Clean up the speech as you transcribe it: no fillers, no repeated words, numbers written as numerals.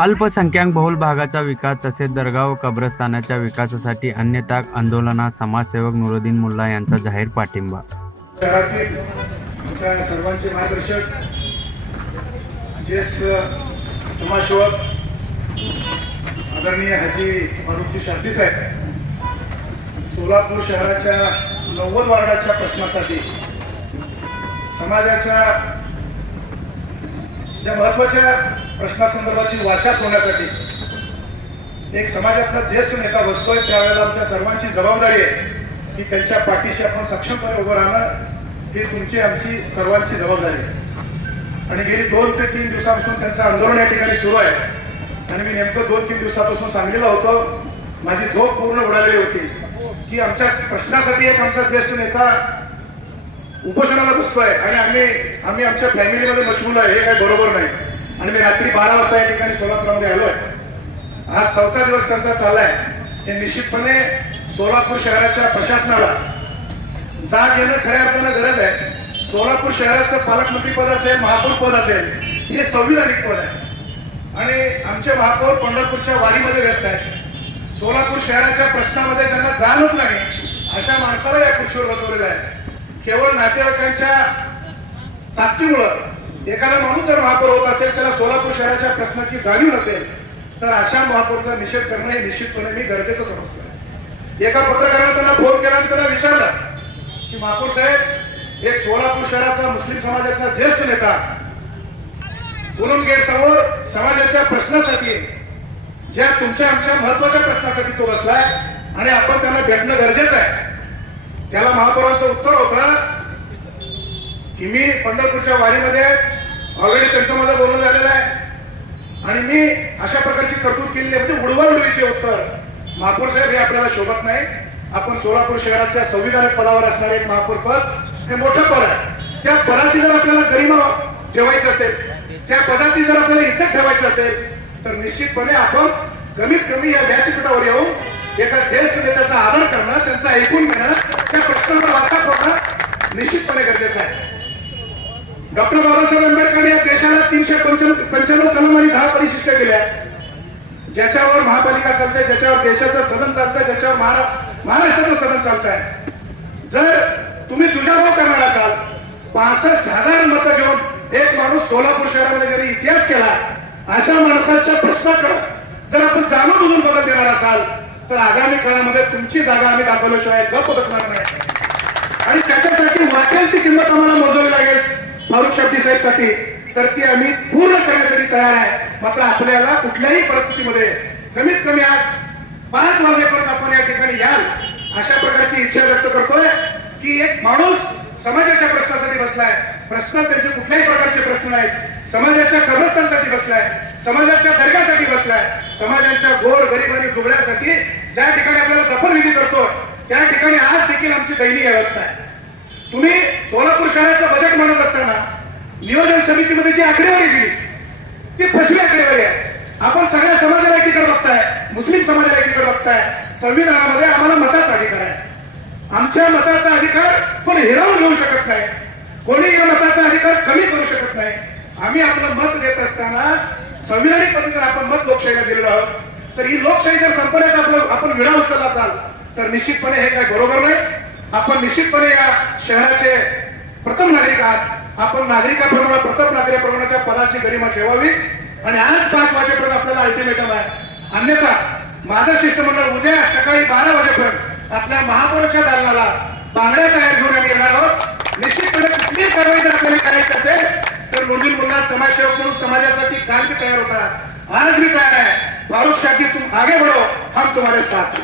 अल्पसंख्याक बहुल भागाचा विकास तसेच दर्गा व कब्रस्तानाच्या विकासासाठी अन्यथा आंदोलनास समाजसेवक नुरुद्दीन मुल्ला यांचा जाहीर पाठिंबा। शहरातील आमच्या सर्वांचे मार्गदर्शक ज्येष्ठ समाजसेवक आदरणीय हाजी फारुकी शाब्दी साहेब सोलापूर शहराच्या 90 वार्डाच्या प्रश्नासाठी समाजाच्या ज्या महत्त्वाच्या प्रश्नासंदर्भातील वाचा होण्यासाठी एक समाजातला ज्येष्ठ नेता बसतोय, त्यावेळेला आमच्या सर्वांची जबाबदारी आहे की त्यांच्या पाठीशी आपण सक्षमपणे उभं राहणं ही तुमची आमची सर्वांची जबाबदारी आहे। आणि गेली 2 ते 3 दिवसांपासून त्यांचं आंदोलन या ठिकाणी सुरू आहे आणि मी नेमकं 2-3 दिवसापासून सांगलीला होतो। माझी झोप पूर्ण उडालेली होती की आमच्या प्रश्नासाठी एक आमचा ज्येष्ठ नेता उपोषणाला बसतोय आणि आम्ही आमच्या फॅमिलीमध्ये मशगूल आहे, हे काय बरोबर नाही। आणि मी रात्री 12 वाजता या ठिकाणी सोलापूरमध्ये आलोय। आज 4था दिवस त्यांचा चाललाय। हे निश्चितपणे सोलापूर शहराच्या प्रशासनाला जाग घेणं खऱ्या अर्थानं गरज आहे। सोलापूर शहराचं पालकमंत्री पद असेल, महापौर पद असेल, हे संविधानिक पद आहे आणि आमचे महापौर पंढरपूरच्या वारीमध्ये व्यस्त आहेत। सोलापूर शहराच्या प्रश्नामध्ये त्यांना जाणच नाही अशा माणसाला या खुर्चीवर बसवलेलं आहे। केवळ नातेवाईकांच्या ताकदीमुळे एखादा माणूस जर महापौर होत असेल, त्याला सोलापूर शहराच्या प्रश्नाची जाणीव नसेल, तर अशा महापौरचा निषेध करणं हे निश्चितपणे मी गरजेचं समजतो। एका पत्रकाराने त्यांना फोन केला आणि त्यांना विचारलं की महापौर साहेब, एक सोलापूर शहराचा मुस्लिम समाजाचा ज्येष्ठ नेता पुनम गेट समोर समाजाच्या प्रश्नासाठी, ज्या तुमच्या आमच्या महत्वाच्या प्रश्नासाठी तो बसलाय आणि आपण त्यांना भेटणं गरजेचं आहे। त्याला महापौरांचं उत्तर होतं की मी पंढरपूरच्या वारीमध्ये ऑलरेडी त्यांचं माझं बोलणं झालेलं आहे आणि मी अशा प्रकारची तरतूद केलेली आहे, म्हणजे उडवाउडवीचे उत्तर। महापौर साहेब, हे आपल्याला शोभत नाही। आपण सोलापूर शहराच्या संविधानिक पदावर असणारे एक महापौर पद हे मोठं पद आहे। त्या पदाची जर आपल्याला गरिमा ठेवायची असेल, त्या पदाची जर आपल्याला इज्जत ठेवायची असेल, तर निश्चितपणे आपण कमीत कमी या व्यासपीठावर येऊन एका ज्येष्ठ नेत्याचा आदर करणं, त्यांचं ऐकून घेणं, त्या प्रश्नावर वाचा करणं निश्चितपणे गरजेचं आहे। डॉक्टर बाबासाहेब आंबेडकर या देशाला 395 कलम आणि 10 परिशिष्ट केल्या, ज्याच्यावर महापालिका चालते, ज्याच्यावर देशाचं सदन चालतंय, ज्याच्यावर महाराष्ट्राचं सदन चालतंय। जर तुम्ही दुजाभाव करणार असाल, 65,000 मतं घेऊन एक माणूस सोलापूर शहरामध्ये जरी इतिहास केला, अशा माणसाच्या प्रश्नाकडे जर आपण जाणून बुजून बदल देणार असाल, तर आगामी काळामध्ये तुमची जागा आम्ही दाखवल्याशिवाय गप्प बसणार नाही आणि त्याच्यासाठी वाटेल ती किंमत आम्हाला मोजावी लागेल फारुक शाब्दी साहेबसाठी, तर ती आम्ही पूर्ण करण्यासाठी तयार आहे। मात्र आपल्याला कुठल्याही परिस्थितीमध्ये कमीत कमी आज 5 वाजेपर्यंत आपण या ठिकाणी याल अशा प्रकारची इच्छा व्यक्त करतोय की एक माणूस समाजाच्या प्रश्नासाठी बसलाय। प्रश्न त्यांचे कुठल्याही प्रकारचे प्रश्न नाहीत। समाजाच्या कब्रस्तानसाठी बसलाय, समाजाच्या दर्ग्यासाठी बसलाय, समाजाच्या गोर गरीब आणि दुबळ्यासाठी ज्या ठिकाणी आपल्याला दफनविधी करतो, त्या ठिकाणी आज देखील आमची दयनीय अवस्था आहे। तुम्ही सोलापूर शहराचं बजेट म्हणत असताना नियोजन समितीमध्ये जी आकडेवारी दिली ती फसवी आकडेवारी आहे। आपण सगळ्या समाजाला एकीकडे बघताय, मुस्लिम समाजाला एकीकडे बघताय। संविधानामध्ये आम्हाला मताचा अधिकार आहे। आमच्या मताचा अधिकार कोणी हिरावून घेऊ शकत नाही, कोणी या मताचा अधिकार कमी करू शकत नाही। आम्ही आपलं मत देत असताना संविधानिक पद्धतीने आपण मत लोकशाहीला दिलेलं आहोत, तर ही लोकशाही जर संपण्याचा आपण विडा उचलला असाल, तर निश्चितपणे हे काय बरोबर नाही। आपण निश्चितपणे या शहराचे प्रथम नागरिक आहात। आपण नागरिकांप्रमाणे, प्रथम नागरिकांप्रमाणे त्या पदाची गरिमा ठेवावी आणि आज 5 वाजेपर्यंत आपल्याला अल्टिमेटम आहे। अन्यथा माझं शिष्टमंडळ उद्या सकाळी 12 वाजेपर्यंत आपल्या महापौराच्या दालनाला बांगड्याचा एर घेऊन आम्ही येणार आहोत। निश्चितपणे कुठलीही कारवाई जर आपल्याला करायची असेल, तर नुरुद्दीन मुल्ला समाजसेवक म्हणून समाजासाठी काल तयार होता, आज भी तयार आहे। फारुक शाब्दी, तुम आगे बढ़ो, हम तुम्हारे साथ हैं।